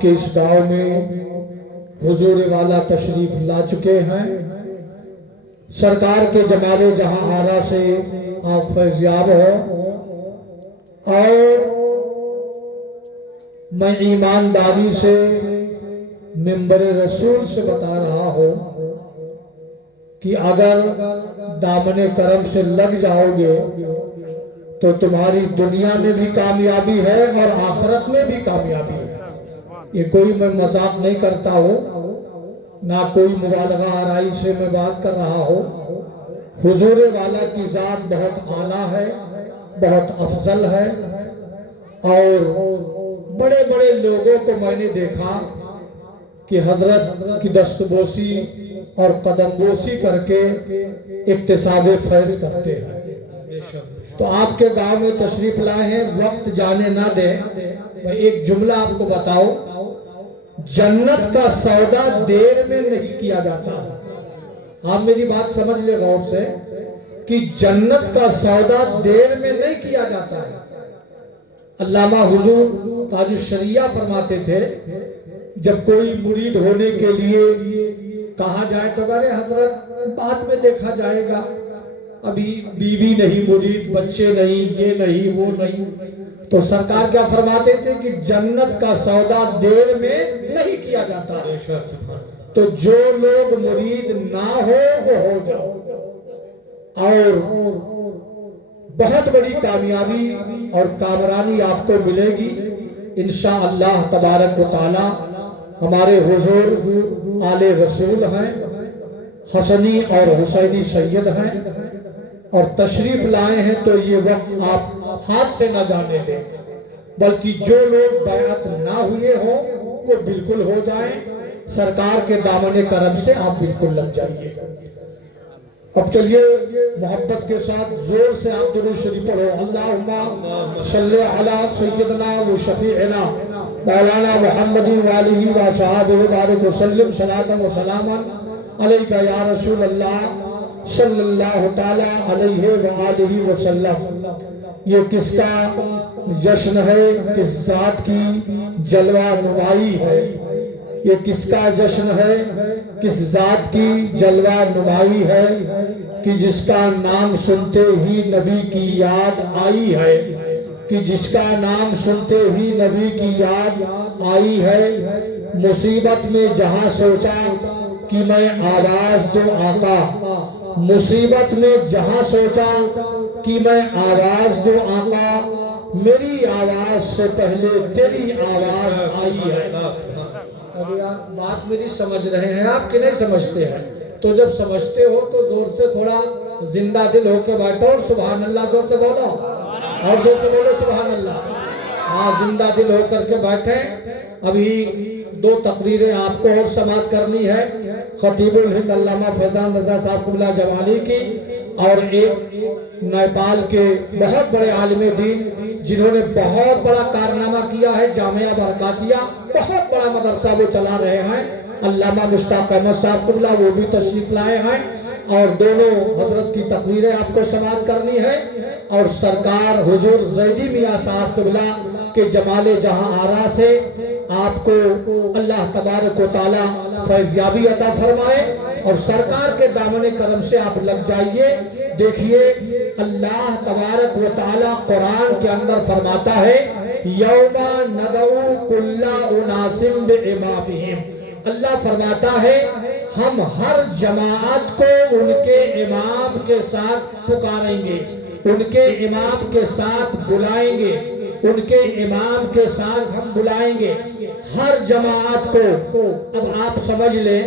کہ اس گاؤں میں حضور والا تشریف لا چکے ہیں۔ سرکار کے جمال جہاں آرا سے آپ فیضیاب ہو، اور میں ایمانداری سے منبر رسول سے بتا رہا ہوں کہ اگر دامن کرم سے لگ جاؤ گے تو تمہاری دنیا میں بھی کامیابی ہے اور آخرت میں بھی کامیابی ہے۔ یہ کوئی میں مذاق نہیں کرتا ہوں، نہ کوئی مبالغہ آرائی سے میں بات کر رہا ہوں۔ حضور والا کی ذات بہت اعلیٰ ہے، بہت افضل ہے، اور بڑے بڑے لوگوں کو میں نے دیکھا کہ حضرت کی دست بوسی اور قدم بوسی کر کے اکتساب فیض کرتے ہیں۔ تو آپ کے گاؤں میں تشریف لائے ہیں، وقت جانے نہ دیں۔ میں ایک جملہ آپ کو بتاؤں، جنت کا سودا دیر میں نہیں کیا جاتا۔ آپ میری بات سمجھ لے غور سے کہ جنت کا سودا دیر میں نہیں کیا جاتا ہے۔ علامہ حضور تاج الشریعہ فرماتے تھے، جب کوئی مرید ہونے کے لیے کہا جائے تو ارے حضرت بعد میں دیکھا جائے گا، ابھی بیوی نہیں مرید، بچے نہیں، یہ نہیں وہ نہیں، تو سرکار کیا فرماتے تھے کہ جنت کا سودا دیر میں نہیں کیا جاتا۔ تو جو لوگ مرید نہ ہو وہ ہو جاؤ، اور بہت بڑی کامیابی اور کامرانی آپ کو ملے گی انشاءاللہ تبارک و تعالی۔ ہمارے حضور آل رسول ہیں، حسنی اور حسینی سید ہیں، اور تشریف لائے ہیں، تو یہ وقت آپ ہاتھ سے نہ جانے دیں، بلکہ جو لوگ بیعت نہ ہوئے ہوں وہ بالکل ہو جائیں۔ سرکار کے دامن کرم سے آپ بالکل لگ جائیے۔ اب چلیے محبت کے ساتھ زور سے آپ درود شریف پڑھو، اللہم صلی علی سیدنا و شفیعنا مولانا محمد وآلہ و صحابہ بارک وسلم صلاۃ و سلاما علیکہ یا رسول اللہ صلی اللہ تعالی علیہ وآلہ وسلم۔ یہ کس کا جشن ہے؟ کس ذات کی جلوہ نمائی ہے؟ یہ کس کا جشن ہے؟ کس ذات کی جلوہ نمائی ہے کہ جس کا نام سنتے ہی نبی کی یاد آئی ہے، کہ جس کا نام سنتے ہی نبی کی یاد آئی ہے۔ مصیبت میں جہاں سوچا کہ میں آواز دوں آقا، مصیبت میں جہاں سوچا کہ میں آواز دوں آقا، میری آواز سے پہلے تیری آواز آئی ہے۔ ابھی آپ بات میری سمجھ رہے ہیں آپ کہ نہیں سمجھتے ہیں؟ تو جب سمجھتے ہو تو زور سے تھوڑا زندہ دل ہو کے بیٹھو اور سبحان اللہ زور سے بولو، اور زور سے بولو سبحان اللہ۔ ہاں زندہ دل ہو کر کے بیٹھیں۔ ابھی دو تقریریں آپ کو اور سماعت کرنی ہے، خطیب الہند علامہ فیضان رضا صاحب قبلہ جوانی کی، اور ایک نیپال کے بہت بڑے عالم دین جنہوں نے بہت بڑا کارنامہ کیا ہے، جامعہ برکاتیہ بہت بڑا مدرسہ وہ چلا رہے ہیں، علامہ مشتاق احمد صاحب قبلہ، وہ بھی تشریف لائے ہیں، اور دونوں حضرت کی تقریریں آپ کو سماعت کرنی ہے۔ اور سرکار حضور زیدی میاں صاحب قبلہ کے جمال جہاں آرا سے آپ کو اللہ تبارک و تعالی فیضیابی عطا فرمائے، اور سرکار کے دامن کرم سے آپ لگ جائیے۔ دیکھیے اللہ تبارک و تعالی قرآن کے اندر فرماتا ہے، یوم ندعو کل اناس بامامہم، اللہ فرماتا ہے ہم ہر جماعت کو ان کے امام کے ساتھ پکاریں گے، ان کے امام کے ساتھ بلائیں گے، ان کے امام کے ساتھ ہم بلائیں گے ہر جماعت کو۔ اب آپ سمجھ لیں،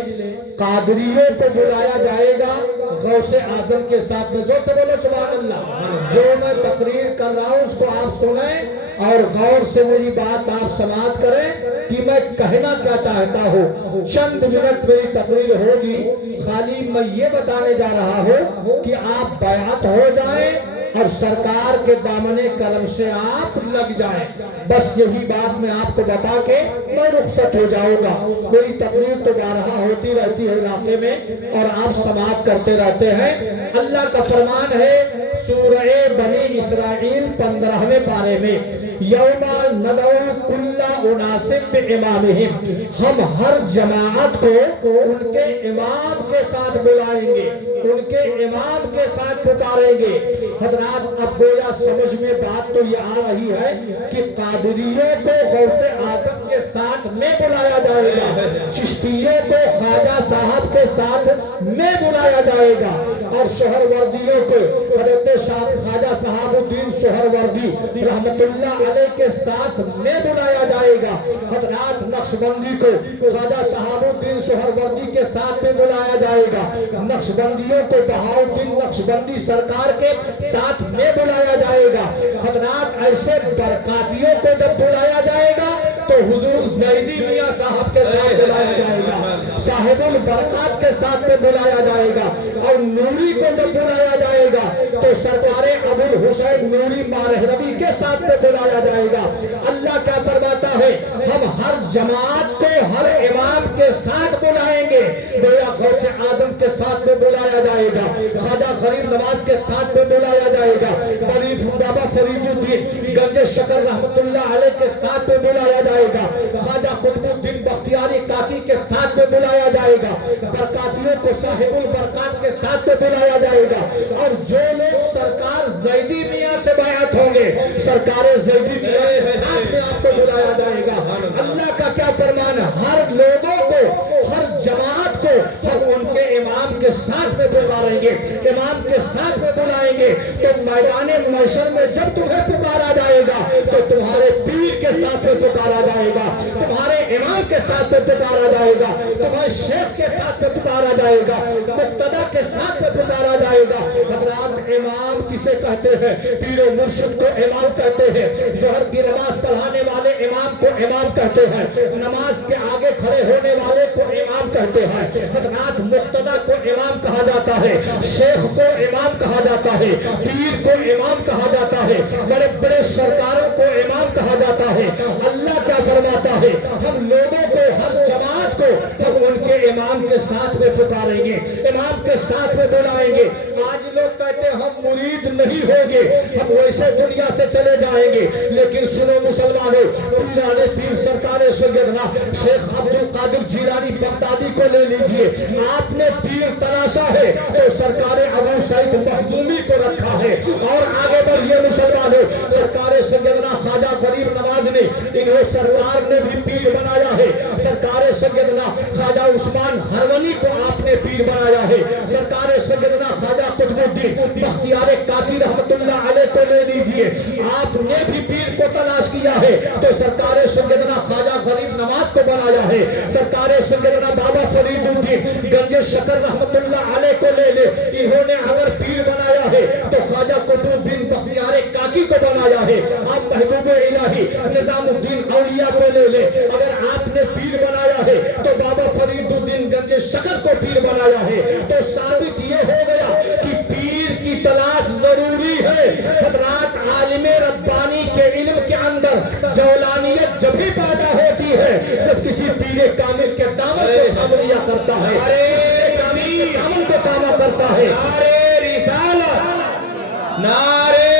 قادریوں کو بلایا جائے گا غوث اعظم کے ساتھ میں، زور سے بولو سبحان اللہ۔ جو میں تقریر کر رہا ہوں اس کو آپ سنیں اور غور سے میری بات آپ سماعت کریں کہ میں کہنا کیا چاہتا ہوں۔ چند منٹ میری تقریر ہوگی، خالی میں یہ بتانے جا رہا ہوں کہ آپ بیعت ہو جائیں اور سرکار کے دامن کرم سے آپ لگ جائیں۔ بس یہی بات میں آپ کو بتا کے میں رخصت ہو جاؤں گا۔ میری تقریر تو بارہا ہوتی رہتی ہے علاقے میں، اور آپ سماعت کرتے رہتے ہیں۔ اللہ کا فرمان ہے سورہ بنی اسرائیل 15ویں پارے میں یوما ندعو کل اناس بامامہم، ہم ہر جماعت کو ان کے امام کے ساتھ بلائیں گے، ان کے امام کے ساتھ پکاریں گے۔ حضرات اب گویا سمجھ میں بات تو یہ آ رہی ہے کہ قادریوں کو غوث اعظم کے ساتھ میں بلایا جائے گا، چشتیوں کو خواجہ صاحب کے ساتھ میں بلایا جائے گا، اور سہروردیوں کو حضرت خواجہ صاحب الدین سہروردی رحمت اللہ علیہ کے ساتھ میں بلایا جائے گا۔ حضرات نقشبندی کو خواجہ صاحب الدین سہروردی کے ساتھ میں بلایا جائے گا، نقشبندیوں کو بہاؤالدین نقشبندی سرکار کے ساتھ میں بلایا جائے گا۔ حضرات ایسے برکاتیوں کو جب بلایا جائے گا تو حضور زیدی میاں صاحب کے ساتھ بلایا جائے گا، صاحب البرکات کے ساتھ میں بلایا جائے گا، اور نوری کو جب بلایا جائے گا تو سرکار ابو الحسین نوری مارہروی کے ساتھ میں بلایا جائے گا۔ اللہ کیا فرماتا ہے، ہم ہر جماعت کو ہر امام کے ساتھ بلائیں گے، گویا غوث اعظم کے ساتھ میں بلایا جائے گا، خواجہ غریب نواز کے ساتھ میں بلایا جائے گا، بابا فرید الدین گنج شکر رحمت اللہ علیہ کے ساتھ میں بلایا جائے گا، خواجہ قطب الدین بختیاری کاکی کے ساتھ میں بلایا جائے گا، برکاتیوں کو صاحب البرکات کے ساتھ میں بلایا جائے گا، اور جو لوگ سرکار زیدی میاں سے بیعت ہوں گے سرکار زیدی میاں کے ساتھ میں آپ کو بلایا جائے گا۔ اللہ کا کیا فرمان ہے، ہر لوگوں کو ہر جماعت کو ہم ان کے امام کے ساتھ میں پکاریں گے، امام کے ساتھ میں بلائیں گے، تو میدان محشر میں جب تمہیں پکارا جائے گا تو تمہارے پیر کے ساتھ میں پکارا جائے گا، تمہارے امام کے ساتھ میں پکارا جائے گا، تمہارے شیخ کے ساتھ میں پکارا جائے گا، مقتدی کے ساتھ میں پکارا جائے گا۔ حضرات امام کسے کہتے ہیں؟ پیر و مرشد کو امام کہتے ہیں، ظہر کی نماز پڑھانے والے امام کو امام کہتے ہیں، نماز کے آگے کھڑے ہونے والے کو امام کہتے ہیں۔ حضرات مقتدی کو امام کہا جاتا ہے، شیخ کو امام کہا جاتا ہے، پیر کو امام کہا جاتا ہے، بڑے بڑے سرکاروں کو امام کہا جاتا ہے۔ اللہ کیا فرماتا ہے، ہم لوگوں کو ہر جماعت کو ہم ان کے امام کے ساتھ میں پکاریں گے، امام کے ساتھ میں بلائیں گے۔ آج لوگ کہتے ہیں ہم مرید نہیں ہوں گے، ہم ویسے دنیا سے چلے جائیں گے، لیکن سنو مسلمانوں، پیرانے پیر سرکار سیدنا شیخ عبد القادر جیلانی بغدادی کو لے لیجئے، آپ نے پیر تلاشا ہے تو سرکار ابو سعید مخدومی کو رکھا ہے، اور آگے بڑھئے مسلمانوں، سرکار سیدنا خواجہ غریب نواز نے انہیں سرکار نے بھی پیر بنایا ہے، سرکار سیدنا خواجہ عثمان ہرونی کو آپ نے پیر بنایا ہے، سرکار سیدنا خواجہ قطب الدین بختیار کاکی رحمت اللہ علیہ کو لے لیجئے، آپ نے بھی پیر کو تلاش کیا ہے تو سرکار سیدنا خواجہ غریب نواز کو بنایا ہے، سرکار سیدنا بابا فرید الدین گنج شکر رحمت اللہ علیہ کو لے لے، انہوں نے اگر پیر بنایا ہے تو خواجہ قطب الدین بختیار کاکی کو بنایا ہے، آپ محبوب الہی نظام الدین اولیاء کو لے لے، اگر آپ نے پیر بنایا ہے تو بابا فرید الدین گنج شکر کو پیر بنایا ہے، تو ثابت یہ ہو گیا کہ پیر کی تلاش ضروری ہے۔ حضرات عالم ربانی کے علم کے اندر جولانیت جب ہی پیدا ہوتی ہے جب کسی پیر کامل کے دامن کو تھام لیا کرتا ہے، دامن کو تھاما کرتا ہے۔ نعرے رسالت، نعرے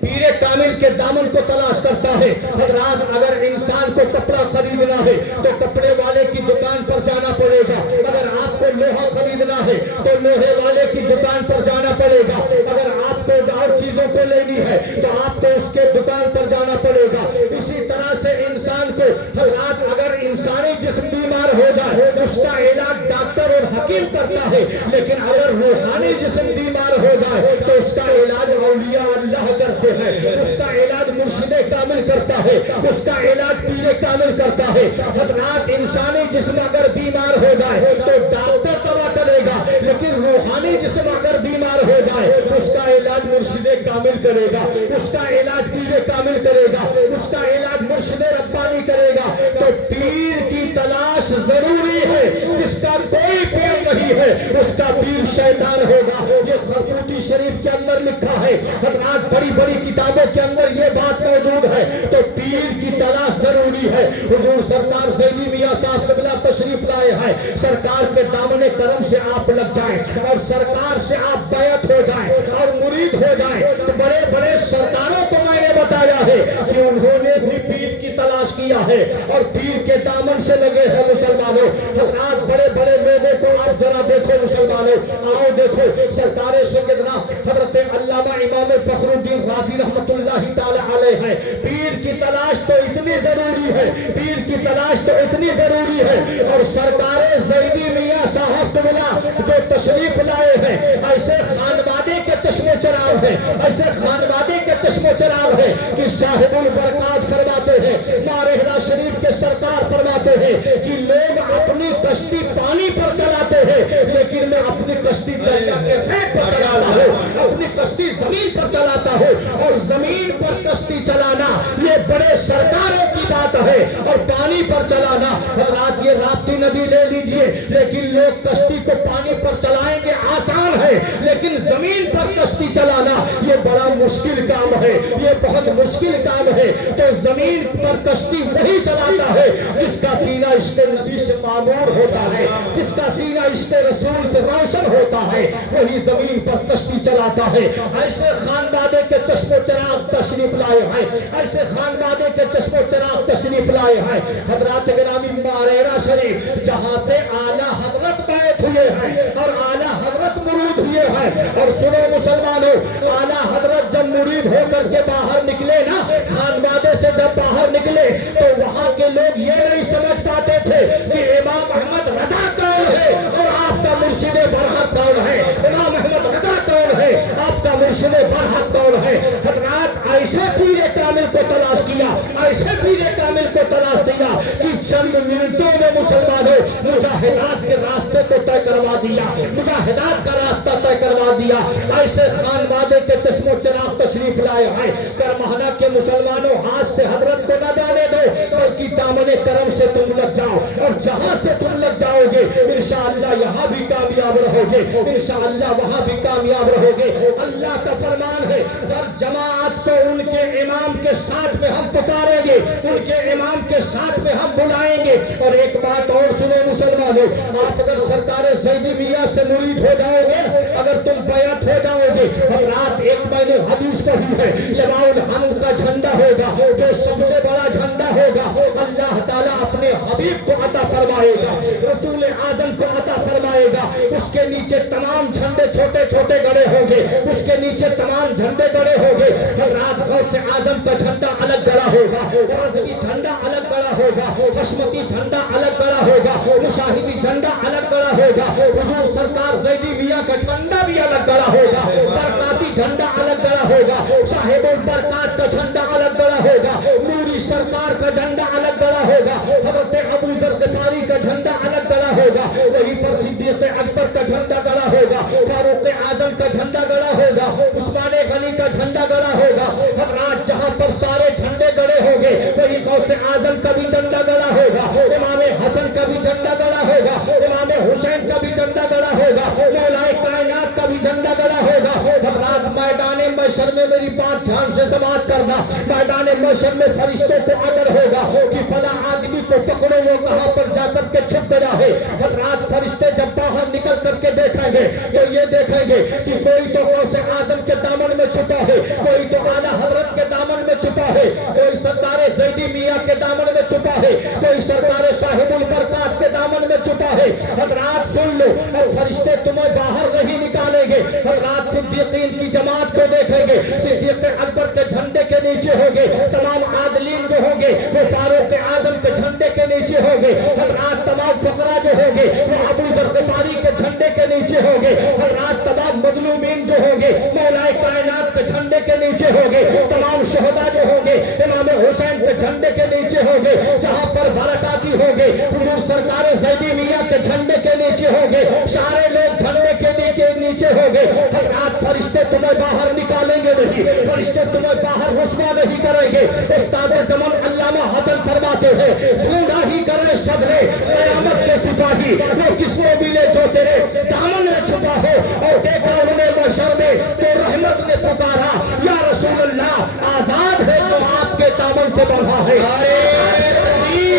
پیر کامل کے دامن کو تلاش کرتا ہے۔ حضرات اگر انسان کو کپڑا خریدنا ہے تو کپڑے والے کی دکان پر جانا پڑے گا، اگر آپ کو لوہا خریدنا ہے تو لوہے والے کی دکان پر جانا پڑے گا، اگر آپ کو اور چیزوں کو لینی ہے تو آپ کو اس کے دکان پر جانا پڑے گا۔ اسی طرح سے انسان کو حضرات اگر انسانی جسم بیمار ہو جائے اس کا علاج ڈاکٹر اور حکیم کرتا ہے، لیکن اگر روحانی جسم بیمار ہو جائے تو اس کا علاج اولیاء اللہ کرتے ہیں، اس کا علاج مرشد کامل کرتا ہے، اس کا علاج پیر کامل کرتا ہے۔ حضرات انسانی جسم اگر بیمار ہو جائے تو ڈاکٹر دوا کرے گا، لیکن روحانی جسم اگر بیمار ہو جائے اس کا علاج مرشد کامل کرے گا، اس کا علاج پیر کامل کرے گا، اس کا علاج مرشد ربانی کرے گا۔ تو پیر کی تلاش ضروری ہے، جس کا کوئی پیر نہیں ہے اس کا پیر شیطان ہوگا، یہ خرطوطی شریف کے اندر لکھا ہے۔ حضرات بڑی بڑی کتابوں کے اندر یہ بات موجود ہے، تو پیر کی تلاش ضروری ہے۔ حضور سرکار زیدی میاں صاحب قبلہ تشریف لائے ہیں، سرکار کے دامن کرم سے آپ لگ جائیں اور سرکار سے آپ بیعت ہو جائیں اور مرید ہو جائیں۔ تو بڑے بڑے سرداروں کو میں نے بتایا ہے کہ انہوں نے بھی پیر کی تلاش کیا ہے اور پیر کے دامن سے لگے ہیں مسلمانوں۔ حضرات بڑے بڑے لوگوں کو آپ ذرا دیکھو مسلمانوں، آؤ دیکھو سرکار سیدنا حضرت علامہ امام فخر الدین رازی رحمت اللہ تعالی علیہ ہیں۔ پیر کی تلاش تو اتنی ضروری ہے، پیر کی تلاش تو اتنی ضروری ہے، اور سرکار زیدی میاں صاحب قبلہ جو تشریف لائے ہیں ایسے خانوادے کے چشم و چراغ ہیں، ایسے خانوادے کے چشم و چراغ ہیں کہ صاحب البرکات فرماتے ہیں، مارحلہ شریف کے سرکار فرماتے ہیں کہ لوگ اپنی کشتی پانی پر چلاتے ہیں لیکن میں اپنی کشتی دریا کے پھیٹ پر چلاتا ہوں، اپنی کشتی زمین پر چلاتا ہوں، اور زمین پر کشتی چلانا یہ بڑے سرداروں کی بات ہے، اور پانی پر چلانا حضرات یہ راپتی ندی لے لیجئے، لیکن لوگ کشتی کو پانی پر چلائیں گے آسان ہے، لیکن زمین پر کشتی چلانا یہ بڑا مشکل کام ہے، یہ بہت مشکل کام ہے۔ تو زمین پر کشتی وہی چلاتا ہے جس کا سینہ عشق نبی سے معمور ہوتا ہے، جس کا سینہ عشق رسول سے روشن ہوتا ہے، وہی زمین پر کشتی چلاتا ہے۔ ایسے خانوادے کے چشم و چراغ تشریف لائے ہیں، ایسے خانوادے کے چشم و چراغ تشریف لائے ہیں۔ حضرات گرامی مارحلہ شریف جہاں سے اعلیٰ حضرت بیعت ہوئے ہیں اور اعلیٰ حضرت مرید ہوئے ہیں، اور سنو مسلمانوں اعلیٰ حضرت جب مرید ہو کر کے باہر نکلے نا، خانوادے سے جب باہر نکلے تو وہاں کے لوگ یہ نہیں سمجھ پاتے تھے کہ امام احمد رضا کون ہے اور آپ کا مرشد برحق کون ہے، امام احمد رضا کون ہے، آپ کا مرشد برحق کون ہے۔ حضرات ایسے پیر کامل کو تلاش کیا، ایسے پیر کامل کو تلاش دیا کہ چند منٹوں میں مسلمانوں مجاہدات کے راستے کو طے کروا دیا، مجاہدات کا راستہ طے کروا دیا۔ ایسے خانوادے کے چشم و چراغ تشریف لائے ہیں۔ کرمہنہ کے مسلمانوں ہاتھ سے حضرت کو نہ جانے دو، بلکہ دامن کرم سے تم لگ جاؤ، اور جہاں سے تم لگ جاؤ گے انشاءاللہ یہاں بھی کامیاب رہو گے، انشاءاللہ وہاں بھی کامیاب رہو گے۔ اللہ کا فرمان ہے ہر جماعت کو ان کے امام کے ساتھ میں ہم پکاریں گے، ان کے امام کے ساتھ میں ہم بلائیں گے۔ اور ایک بات اور سنو مسلمانوں، آپ اگر سرکار زیدی میاں سے مرید ہو جاؤ گے، اگر تم بیعت ہو جاؤ گے، حضرات ایک میں نے حدیث پڑھی ہے، لواء الحمد کا جھنڈا ہوگا جو سب سے بڑا جھنڈا ہوگا، اللہ تعالیٰ اپنے حبیب کو عطا فرمائے گا، رسول اعظم کو عطا فرمائے گا۔ اس کے نیچے تمام جھنڈے چھوٹے چھوٹے گڑے ہوں گے، اس کے نیچے تمام جھنڈے گڑے ہوں گے۔ حضرات غوث اعظم کا جھنڈا الگ گڑا ہوگا، رضوی جھنڈا الگ گڑا ہوگا، حشمتی جھنڈا الگ گڑا ہوگا، مشاہدی جھنڈا الگ گڑا ہوگا، حضور سرکار زیدی میاں کا جھنڈا بھی الگ گڑا ہوگا، برکاتی جھنڈا الگ گڑا ہوگا، صاحب البرکات کا جھنڈا الگ گڑا ہوگا، نوری سرکار کا جھنڈا الگ گڑا ہوگا، حضرت ابو ذر غفاری کا جھنڈا الگ گڑا ہوگا، وہیں پر صدیق اکبر کا جھنڈا گڑا ہوگا، فاروق اعظم کا جھنڈا گڑا ہوگا، عثمان غنی کا جھنڈا گڑا ہوگا۔ حضرات جہاں پر سارے جھنڈے گڑے ہوں گے وہی غوث اعظم کا بھی جھنڈا گڑا ہوگا، امام حسن کا بھی جھنڈا گڑا ہوگا، امام حسین کا بھی جھنڈا گڑا ہوگا، مولا کائنات کا بھی جھنڈا گڑا ہوگا۔ حضرات میدان محشر میں میری بات دھیان سے سماعت کرنا، میدان محشر میں فرشتوں کو آڈر ہوگا کہ فلاں آدمی کو پکڑو، وہ کہاں پر جا کر کے چھپ گیا ہے۔ حضرات فرشتے جب باہر نکل کر کے دیکھیں گے تو یہ دیکھیں گے کہ کوئی تو غوث اعظم کے دامن میں چھپا ہے، کوئی تو اعلیٰ حضرت کے دامن میں چھپا ہے، کوئی سرکار زیدی میاں کے دامن میں چھپا ہے، کوئی سرکار صاحب البرکات کے دامن میں چھپا ہے۔ حضرات سن لو، اور فرشتے تمہیں باہر نہیں نکالیں گے۔ حضرات صدیقین کی جماعت کو دیکھیں گے، صدیق اکبر کے جھنڈے کے نیچے ہوں گے، تمام عادلین جو ہوں گے وہ فاروق اعظم کے جھنڈے کے نیچے ہوں گے۔ حضرات تمام فقراء جو ہوں گے وہ ابو ذر غفاری کے جھنڈے کے نیچے ہوں گے۔ حضرات تمام مظلومین جو ہوں گے مولا کائنات کے جھنڈے کے نیچے ہوں گے، تمام شہداء جو ہوں گے امام حسین کے جھنڈے کے نیچے ہوں گے، جہاں پر برکاتی ہوں گے حضور سرکار زیدی میاں کے جھنڈے کے نیچے ہوں گے، سارے لوگ جھنڈے کے نیچے ہوں گے۔ حضرات فرشتے تمہیں باہر نکالیں گے نہیں، فرشتے تمہیں باہر رسوا نہیں کریں گے۔ استاد زمان علامہ حسن فرماتے ہیں ڈھونڈا ہی کرے صدرے قیامت کے سپاہی، وہ کس کو ملے جو تیرے دامن میں چھپا ہو، اور دیکھا انہیں محشر میں تو رحمت نے پکارا یا رسول اللہ آزاد ہے تو آپ کے دامن سے بندھا ہے۔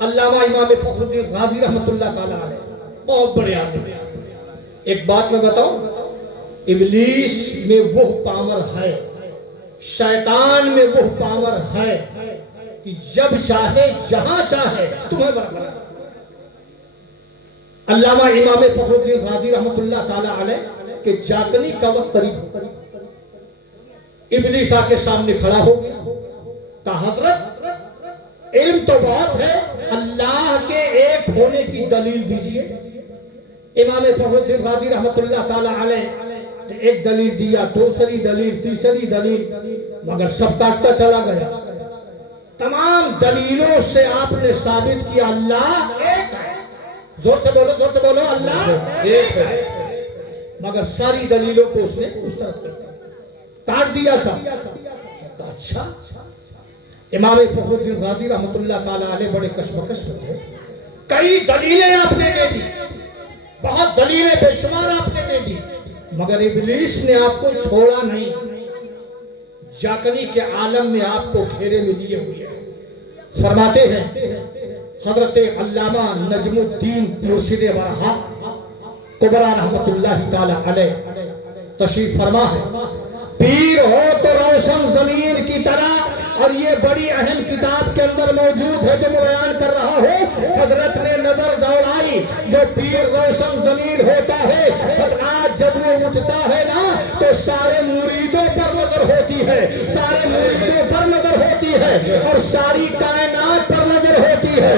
علامہ امام فخر الدین رازی رحمۃ اللہ تعالیٰ علیہ بہت بڑے آدمی ہیں. ایک بات میں بتاؤں، ابلیس میں وہ پاور ہے، شیطان میں وہ پاور ہے کہ جب چاہے جہاں چاہے تمہیں برقرار. علامہ امام فخر الدین رازی رحمۃ اللہ تعالیٰ علیہ کہ جاگنے کا وقت قریب ہو، ابلیس آ کے سامنے کھڑا ہو گیا. کہا حضرت علم تو بہت ہے، اللہ کے ایک ہونے کی دلیل دیجئے. امام فخر الدین رازی رحمۃ اللہ تعالیٰ علیہ نے ایک دلیل دیا، دوسری دلیل، تیسری دلیل، مگر سب کاٹتا چلا گیا. تمام دلیلوں سے آپ نے ثابت کیا اللہ ایک ہے. زور سے بولو، زور سے بولو، اللہ ایک ہے. مگر ساری دلیلوں کو اس نے اس طرف کاٹ دیا سب. اچھا، امام فخر الدین رازی رحمۃ اللہ تعالیٰ علیہ بڑے کشمکش میں تھے. کئی دلیلیں آپ نے دے دی، بہت دلیلیں بے شمار آپ نے دے دی، مگر ابلیس نے آپ کو چھوڑا نہیں، جاگنی کے عالم میں آپ کو گھیرے میں لیے ہوئے ہیں. فرماتے ہیں حضرت علامہ نجم الدین مرشد برحق کبرا رحمت اللہ تعالی علیہ تشریف فرما ہے. پیر ہو تو روشن زمین کی طرح، اور یہ بڑی اہم کتاب کے اندر موجود ہے جو میں بیان کر رہا ہوں. حضرت نے نظر دوڑائی، جو پیر روشن زمین ہوتا ہے، حضرات جب وہ اٹھتا ہے نا تو سارے مریدوں پر نظر ہوتی ہے، سارے مریدوں پر نظر ہوتی ہے، اور ساری کائنات پر نظر ہوتی ہے.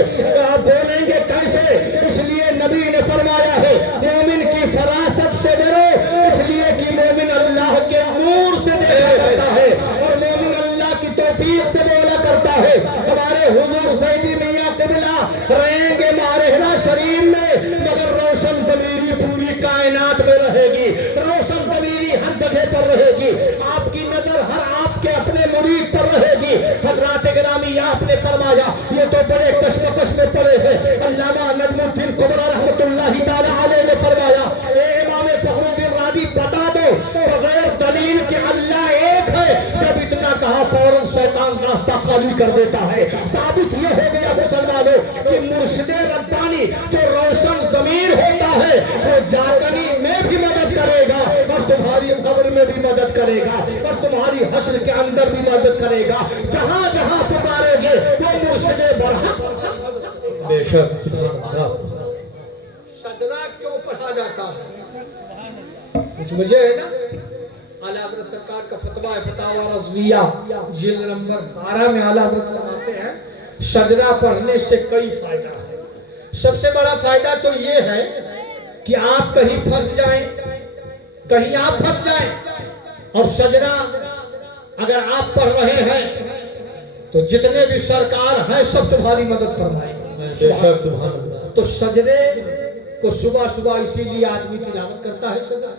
آپ بولیں گے کیسے؟ اس لیے نبی نے فرمایا ہے مومن کی فراست سے ڈرو، اس لیے کہ مومن اللہ کے نور سے دیکھا کرتا ہے، اور مومن اللہ کی توفیق سے بولا کرتا ہے. ہمارے حضور زیدی میاں قبلہ رہیں گے مارحلہ شریف میں، مگر روشن ضمیری پوری کائنات میں رہے گی، روشن ضمیری ہر جگہ پر رہے گی. آپ کی نظر ہر آپ کے اپنے مرید پر رہے گی. حضرات گرامی آپ نے فرمایا یہ تو بڑے کشمکش میں پڑے ہیں. علامہ نجم الدین کبرا رحمت اللہ تعالی علیہ نے فرمایا اے امام فخر الدین رازی بتا دو بغیر دلیل کہ اللہ ایک ہے. جب اتنا کہا فوراً شیطان راستہ خالی کر دیتا ہے. ثابت یہ ہو گیا مسلمانوں کہ مرشد ربانی جو روشن ضمیر ہوتا ہے وہ جاگنی میں بھی مدد کرے گا، اور تمہاری قبر میں بھی مدد کرے گا، اور تمہاری حشر کے اندر بھی مدد کرے گا. جہاں جہاں پکارے گے وہ مرشد برحق. بے شک سجدہ کیوں پڑھا جاتا ہے؟ کچھ وجہ ہے نا. اعلیٰ حضرت سرکار کا فتویٰ فتاوی رضویہ جلد نمبر 12 میں اعلیٰ حضرت فرماتے ہیں سجدہ پڑھنے سے کئی فائدہ ہے. سب سے بڑا فائدہ تو یہ ہے کہ آپ کہیں پھنس جائیں، کہیں آپ پھنس جائیں، اور سجدہ اگر آپ پڑھ رہے ہیں تو جتنے بھی سرکار ہیں سب تمہاری مدد فرمائیں گے. تو سجدے کو صبح صبح اسی لیے آدمی تلاوت کرتا ہے سجدہ،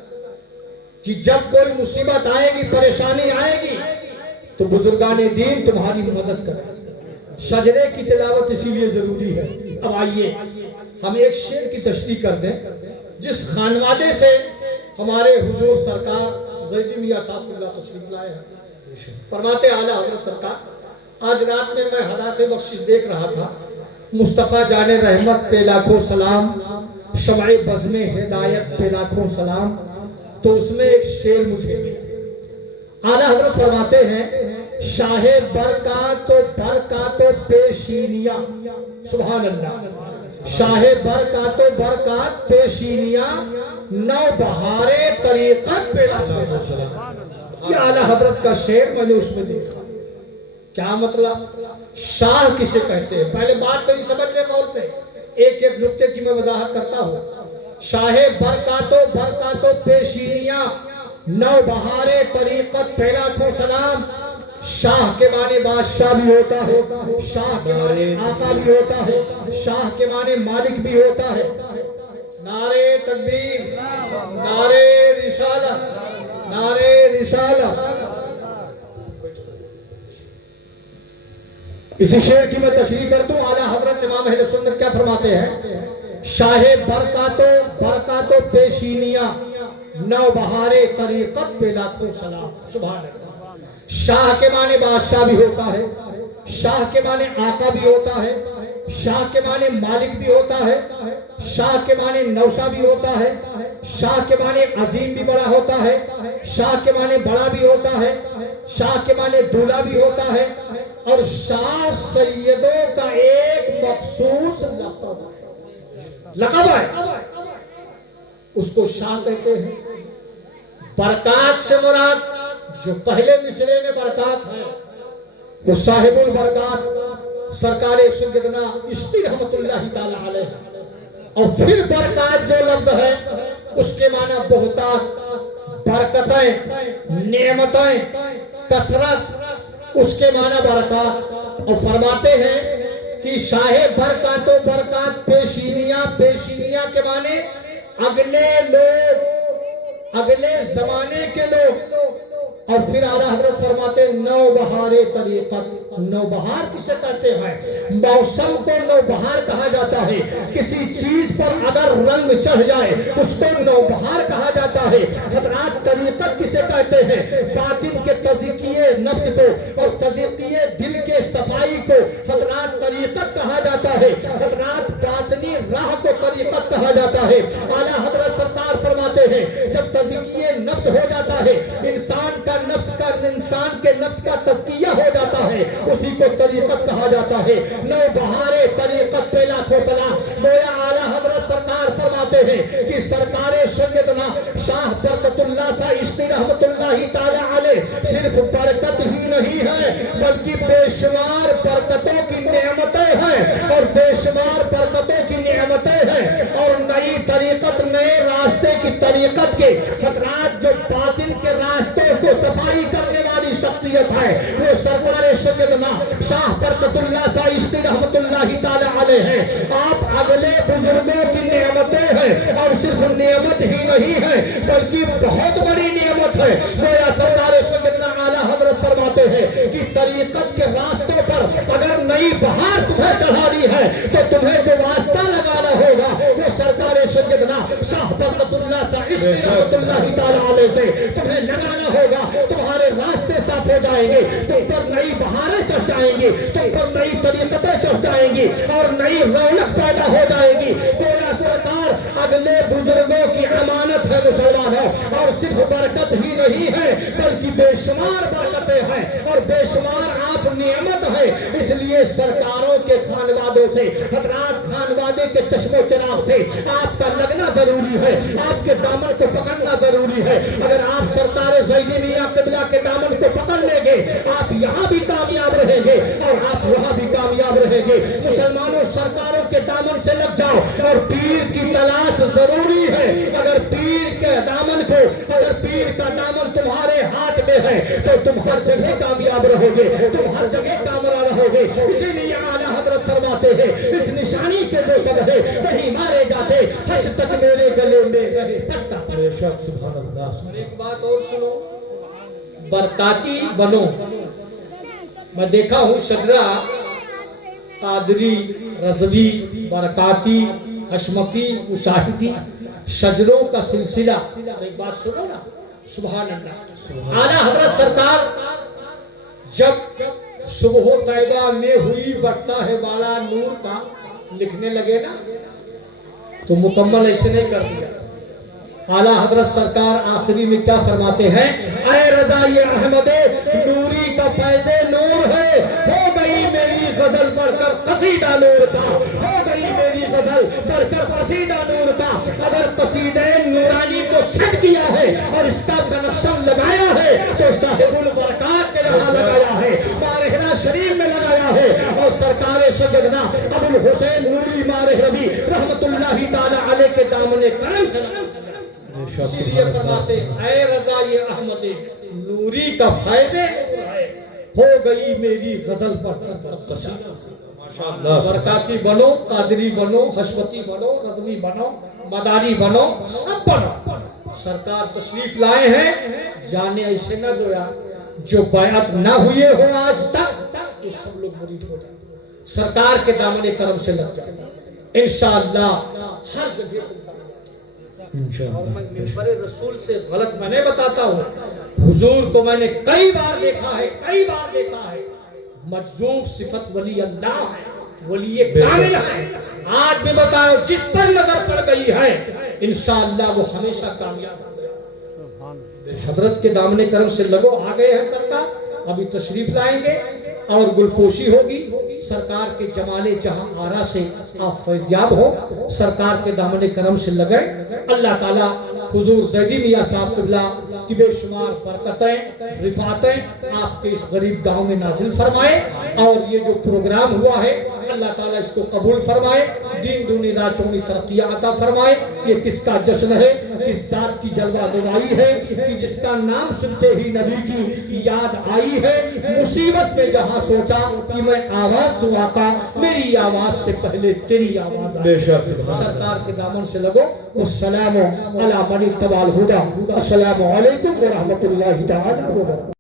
کہ جب کوئی مصیبت آئے گی، پریشانی آئے گی تو بزرگان دین تمہاری مدد کریں. سجدے کی تلاوت اسی لیے ضروری ہے. اب آئیے ہم ایک شعر کی تشریح کر دیں جس خانوادے سے ہمارے حضور سرکار زیدی میاں صاحب اللہ تشریف لائے ہیں. فرماتے اعلیٰ حضرت سرکار آج رات میں ہدایت بخشش دیکھ رہا تھا، مصطفیٰ جان رحمت پہ لاکھوں سلام، شمع بزم ہدایت پہ لاکھوں سلام. تو اس میں ایک شعر مجھے ملا. اعلیٰ حضرت فرماتے ہیں شاہ برکات و برکات و پیشینیاں، سبحان اللہ، شاہ برکات و برکات پیشینیاں، نو بہارے طریقت پہ لاکھوں سلام. یہ اعلیٰ حضرت کا شعر میں نے اس میں دیکھا. کیا مطلب؟ شاہ کسے کہتے ہیں؟ پہلے بات نہیں سمجھ لے غور سے، ایک ایک نقطے کی میں وضاحت کرتا ہوں. شاہ برکاتو برکاتو پیشینیاں، نو بہارے طریقت پہ لاکھوں سلام. شاہ کے معنی بادشاہ بھی ہوتا ہے، شاہ کے معنی آقا بھی ہوتا ہے، شاہ کے معنی مالک بھی ہوتا ہے. نعرے تکبیر، نعرے رسالت، نعرے رسالت. اسی شعر کی میں تشریح کر دوں. اعلیٰ حضرت امام اہل سنت کیا فرماتے ہیں؟ شاہ برکاتو برکاتو پیشینیاں، نو بہارے طریقت پہ لاکھوں سلام. سبحان اللہ. شاہ کے معنی بادشاہ بھی ہوتا ہے، شاہ کے معنی آقا بھی ہوتا ہے، شاہ کے معنی مالک بھی ہوتا ہے، شاہ کے معنی نوشا بھی ہوتا ہے، شاہ کے معنی عظیم بھی بڑا ہوتا ہے، شاہ کے معنی بڑا بھی ہوتا ہے، شاہ کے معنی دولہ بھی ہوتا ہے، اور شاہ سیدوں کا ایک مخصوص لقب ہے، اس کو شاہ کہتے ہیں۔ برکات سے مراد جو پہلے مصرے میں برکات ہے وہ صاحب البرکات سرکار سیدنا عشقی رحمت اللہ تعالی علیہ، اور پھر برکات جو لفظ ہے اس کے معنی بہتات، برکتیں، نعمتیں، کثرت، اس کے معنی برکات۔ اور فرماتے ہیں کہ شاہ برکات و برکات پیشینیاں، پیشینیاں کے معنی اگلے لوگ، اگلے زمانے کے لوگ۔ اور پھر اعلیٰ حضرت فرماتے ہیں نوبہار طریقت، نوبہار کسے کہتے ہیں؟ موسم کو نوبہار کہا جاتا ہے، کسی چیز پر اگر رنگ چڑھ جائے اس کو نوبہار کہا جاتا ہے۔ حضرات طریقت کسے کہتے ہیں؟ باطن کے تزکیے نفس کو اور تزکیے دل کے صفائی کو حضرات طریقت کہا جاتا ہے، حضرات باطنی راہ کو طریقت کہا جاتا ہے۔ اعلیٰ حضرت سرکار فرماتے ہیں جب تزکیے نفس ہو جاتا ہے، انسان کے نفس کا تزکیہ ہو جاتا ہے، اسی کو طریقت کہا جاتا ہے۔ نوبہار طریقت پہ لاکھوں سلام۔ گویا اعلیٰ حضرت سرکار فرماتے ہیں کہ سرکار سیدنا شاہ برکت اللہ شاہ عشقی رحمت اللہ تعالی علیہ صرف برکت ہی نہیں ہے بلکہ بے شمار برکتوں کی نعمتیں ہیں، اور بے شمار برکتوں کی نعمتیں ہیں، اور نئی طریقت، نئے راستے کی طریقت کے حضرات جو باطن کے راستے کو صفائی کرنے والی شخصیت ہے وہ سرکار سیدنا شاہ برکت اللہ شاہ عشقی رحمت اللہ تعالی علیہ ہیں۔ آپ اگلے بزرگوں کی نعمتیں ہیں، اور صرف نعمت ہی نہیں ہے بلکہ بہت بڑی نعمت ہے۔ گویا سرکار سیدنا اعلیٰ حضرت فرماتے ہیں کہ طریقت کے راستوں پر اگر نئی بہار تمہیں چڑھانی ہے تو تمہیں جو واسطہ لگانا ہوگا وہ سرکار سیدنا شاہ برکت اللہ شاہ عشقی رحمت اللہ تعالی علیہ سے تمہیں لگانا ہوگا۔ تمہارے راستے صاف ہو جائیں گے، تم پر نئی بہاریں چڑھ جائیں گی، تم پر نئی طریقتیں چڑھ جائیں گی، اور نئی رونق پیدا ہو جائے گی۔ گویا سرکار اگلے بزرگوں کی امانت ہے مسلمانوں، اور صرف برکت ہی نہیں ہے بلکہ بے شمار برکتیں ہیں اور بے شمار آپ نعمت ہے۔ اس لیے سرکاروں کے خانوادوں سے، حضرات خانوادے کے چشم و چراغ سے آپ کا لگنا ضروری ہے، آپ کے دامن کو پکڑنا ضروری ہے۔ اگر آپ سرکار زیدی میاں قبلہ کے دامن کو پکڑ لیں گے آپ یہاں بھی کامیاب رہیں گے اور آپ وہاں بھی کامیاب رہیں گے۔ مسلمانوں سرکاروں کے دامن سے لگ جاؤ، اور پیر کی تلاش ضروری ہے۔ اگر پیر کے دامن کو، اگر پیر کا دامن تمہارے ہاتھ میں ہے تو تم ہر جگہ کامیاب رہو گے، تم ہر جگہ کامیاب رہو گے۔ اسی لیے اعلیٰ حضرت فرماتے ہیں اس نشانی کے جو سب ہے نہیں مارے جاتے، حشر تک میرے گلے میں رہے پٹا۔ سبحان اللہ۔ ایک بات اور سنو، برکاتی بنو۔ میں دیکھا ہوں شجرہ، قادری، رضوی، برکاتی، حشمتی، مشاہدی، شجروں کا سلسلہ۔ ایک بات سنو نا، سبحان اللہ۔ اعلیٰ حضرت سرکار جب صبح طیبہ میں ہوئی بڑھتا ہے بالا نور کا لکھنے لگے نا تو مکمل ایسے نہیں کر دیا۔ اعلیٰ حضرت سرکار آخری میں کیا فرماتے ہیں؟ اے رضا یہ احمد نوری کا فیض نور ہے، ہو گئی میری غزل بڑھ کر قصیدہ نور کا، ہو گئی میری غزل بڑھ کر قصیدہ نور کا۔ اگر قصیدہ نورانی کو سج کیا ہے اور اس کا کنیکشن لگایا ہے تو صاحب البرکات کے یہاں لگایا ہے، مارہرہ شریف میں لگایا ہے، اور سرکار سیدنا ابو الحسین نوری مارہ ربی رحمت اللہ تعالی علیہ کے دامن کرم سے اسی لیے فرماتے اے رضا یہ احمد نوری کا فیض نور ہے، ہو گئی میری غزل پر برکاتی بنو، قادری بنو، حشمتی بنو، رضوی بنو، مداری بنو، سب بنو۔ سرکار تشریف لائے ہیں، جانے ایسے نہ دویا جو بیعت نہ ہوئے ہو آج تک تو سب لوگ مرید ہو جائیں، سرکار کے دامن کرم سے لگ جائیں انشاءاللہ ہر جگہ اور میں منبر رسول سے غلط میں نہیں بتاتا ہوں، حضور کو میں نے کئی بار دیکھا ہے، کئی بار دیکھا ہے، مجذوب صفت ولی اللہ ہے، ولی کامل ہیں. آج بھی بتاؤ جس پر نظر پڑ گئی ہے انشاءاللہ وہ ہمیشہ کامیاب ہے. حضرت کے دامن کرم سے لگو. آ گئے ہیں سرکار, ابھی تشریف لائیں گے اور گلپوشی ہوگی. سرکار کے جمال جہاں آرا سے آپ فیضیاب ہو. سرکار کے دامن کرم سے لگے. اللہ تعالیٰ حضور زیدی میاں صاحب قبلہ کی بے شمار برکتیں رفعتیں آپ کے اس غریب گاؤں میں نازل فرمائے. اور یہ جو پروگرام ہوا ہے اللہ تعالیٰ اس کو قبول فرمائے. دین دنیا رات چوگنی ترقیاں عطا فرمائے. یہ کس کا جشن ہے, کس ذات کی جلوہ دوائی ہے کہ جس کا نام سنتے ہی نبی کی یاد آئی ہے. مصیبت میں جہاں سوچا کہ میں آواز دوں آقا, میری آواز سے پہلے تیری آواز آئی. سرکار کے دامن سے لگو. السلام علی من اتبع الہدی. السلام علیکم ورحمۃ اللہ تعالی وبرکاتہ.